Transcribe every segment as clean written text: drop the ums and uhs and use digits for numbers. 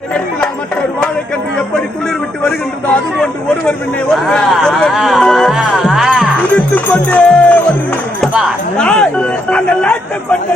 மற்றொரு வாழைக்கன்று எப்படி துளிர் விட்டு வருகின்றதோ அதுபோன்று ஒருவர் பின்னே குதித்துக் கொண்டே அந்த நாட்டுப்பட்ட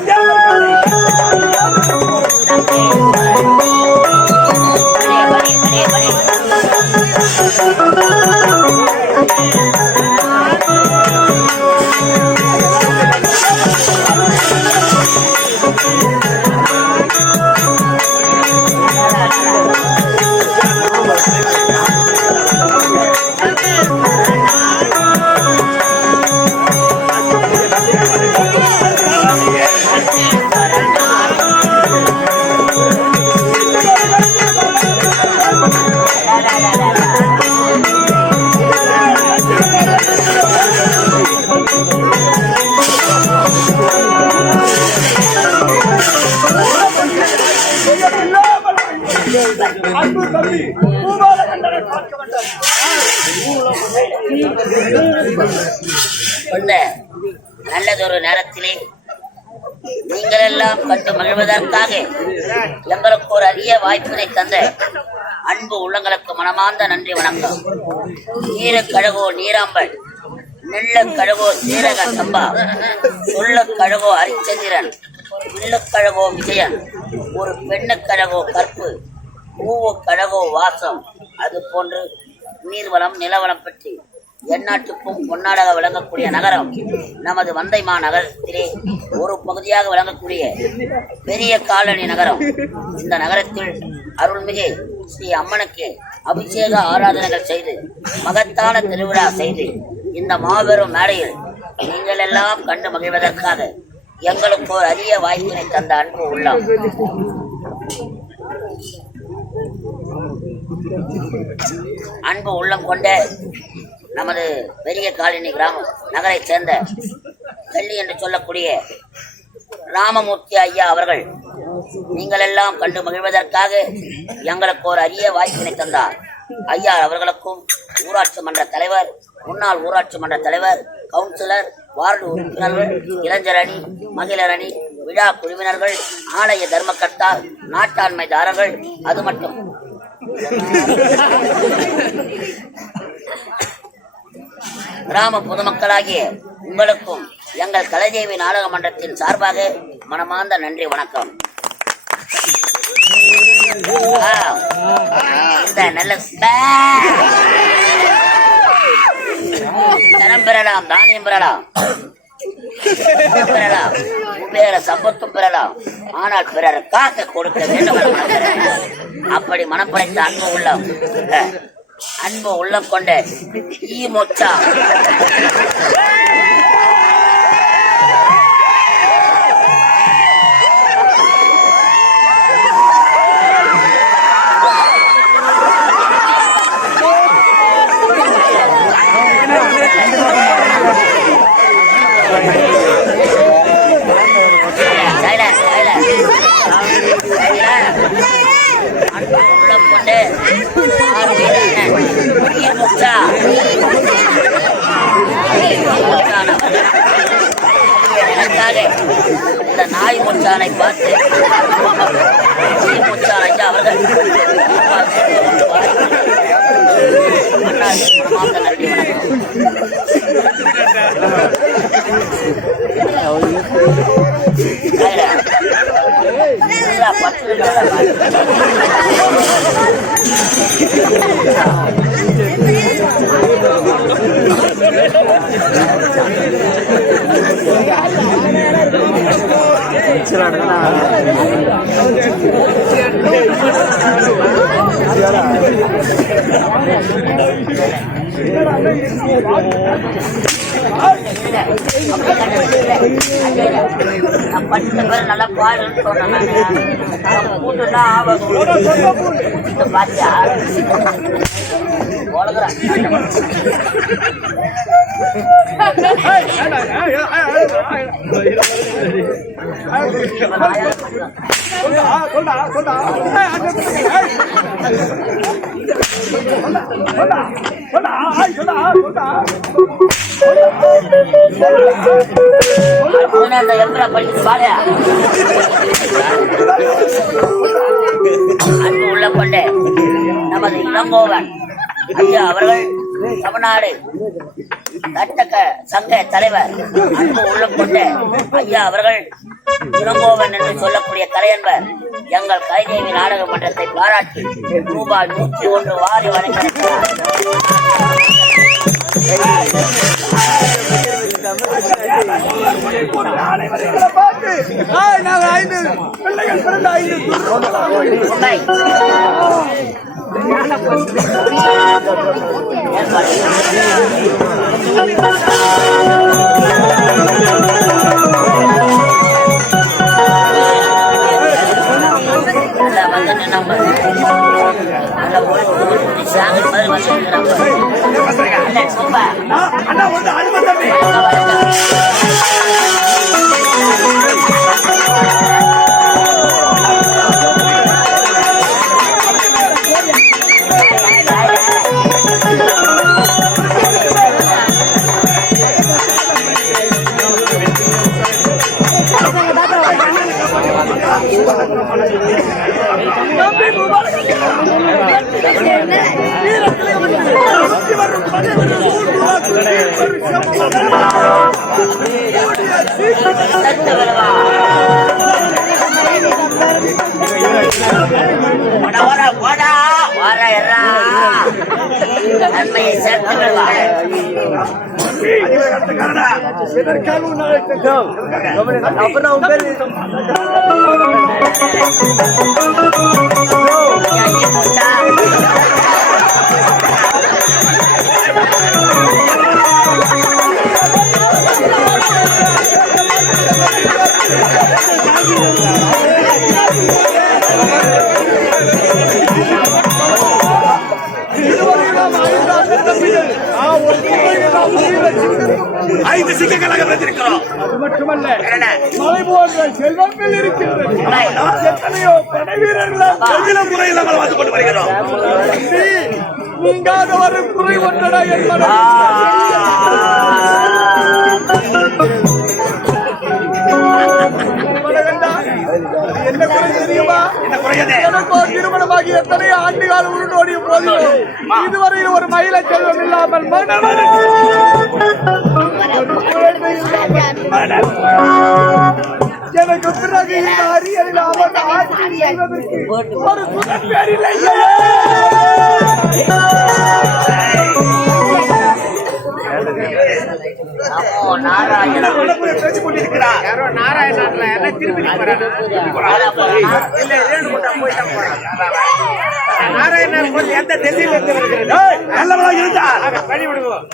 நல்லதொரு நேரத்திலே நீங்கள் எல்லாம் கண்டு மகிழ்வதற்காக எங்களுக்கு ஒரு அரிய வாய்ப்பினை தந்த அன்பு உள்ளங்களுக்கு மனமார்ந்த நன்றி வணக்கம். நீரக்கழகோ நீராம்பல், நெல்லக்கழகோ சீரக சம்பா, சொல்லக்கழகோ ஹரிச்சந்திரன், வில்லுக்கழகோ விஜயன், ஒரு பெண்ணுக்கழகோ கற்பு, பூவுக்கழகோ வாசம், அது போன்று நீர்வளம் நிலவளம் பற்றி எந்நாட்டுக்கும் பொன்னாடாக விளங்கக்கூடிய நகரம் நமது வந்தைமா நகரத்திலே ஒரு பகுதியாக விளங்கக்கூடிய பெரிய காலனி நகரம். இந்த நகரத்தில் அருள்மிகு ஸ்ரீ அம்மனுக்கு அபிஷேக ஆராதனைகள் செய்து மகத்தான திருவிழா செய்து இந்த மாபெரும் மேடையில் நீங்கள் எல்லாம் கண்டு மகிழ்வதற்காக எங்களுக்கு ஒரு அரிய வாய்ப்பினை தந்த அன்பு உள்ளம். அன்பு உள்ளம் கொண்ட நமது பெரிய காலனி கிராமம் நகரை சேர்ந்த கள்ளி என்று சொல்லக்கூடிய ராமமூர்த்தி ஐயா அவர்கள் நீங்கள் எல்லாம் கண்டு மகிழ்வதற்காக எங்களுக்கு ஒரு அரிய வாய்ப்பினை தந்தார். ஐயா அவர்களுக்கும் ஊராட்சி மன்ற தலைவர், முன்னாள் ஊராட்சி மன்ற தலைவர், கவுன்சிலர், வார்டு உறுப்பினர்கள், இளைஞர் அணி, மகளிர் அணி, விழா குழுவினர்கள், ஆலய தர்மகர்த்தா, நாட்டாண்மைதாரர்கள், அது மட்டும் கிராம பொதுமக்களாகிய உங்களுக்கும் எங்கள் கலைதேவி நாடக மன்றத்தின் சார்பாக மனமார்ந்த நன்றி வணக்கம். இந்த நல்ல தரம் பெறலாம், தானியம் பெறலாம், குபேர சம்பத்தும் பெறலாம், ஆனால் பிறர் காக்க கொடுக்க வேண்டும். அப்படி மனப்படைத்த அன்பு உள்ளம் கொண்ட ஈமொச்சா உள்ளம் கொண்டு இந்த நாய் முச்சானை பார்த்து முச்சான் ஐயா அவர்கள் நன்றி நல்லா பாடுன்னு சொன்னேன். பாத்தியா சொல்றா எவ்வளோ படிச்சு பாரு. அன்பு உள்ள கொண்டே நமது இளங்கோவன் ஐயா அவர்கள் தமிழ்நாடு தட்டக்க சங்க தலைவர் அன்பு உள்ளம் கொண்டே ஐயா அவர்கள் இளங்கோவன் என்று சொல்லக்கூடிய கலையன்பர் எங்கள் கைதேவி நாடக மன்றத்தை பாராட்டி ரூபாய் 101 வாரி வழங்கினார். நன்மையை சேர்த்து விடுவார். ஐந்து சிங்கங்களாக பிறந்திருக்கிறோம். அது மட்டுமல்ல, மலை போன்ற செல்வங்கள் இருக்கின்றது. எத்தனையோ படை வீரர்கள் முறையில் வந்து கொண்டு வருகிறோம். நீங்காத வரும் குறை ஒன்றடா என் மனம். என்ன குறை தெரியுமா? எனக்கோ திருமணமாகி எத்தனை ஆண்டு காலம் உருண்டோடிய போதிலும் இதுவரையில் ஒரு மயில செல்வம் இல்லாமல் எனக்கு பிறகு இந்த அரியலில் அவன் ஆட்சி செய்வதற்கு ஒரு சுதந்திரம் இல்லை. நாராயணன் எந்த திசையில் இருந்து வருகிறது? நல்லவனாக இருந்தால் வழிவிடுவோம்.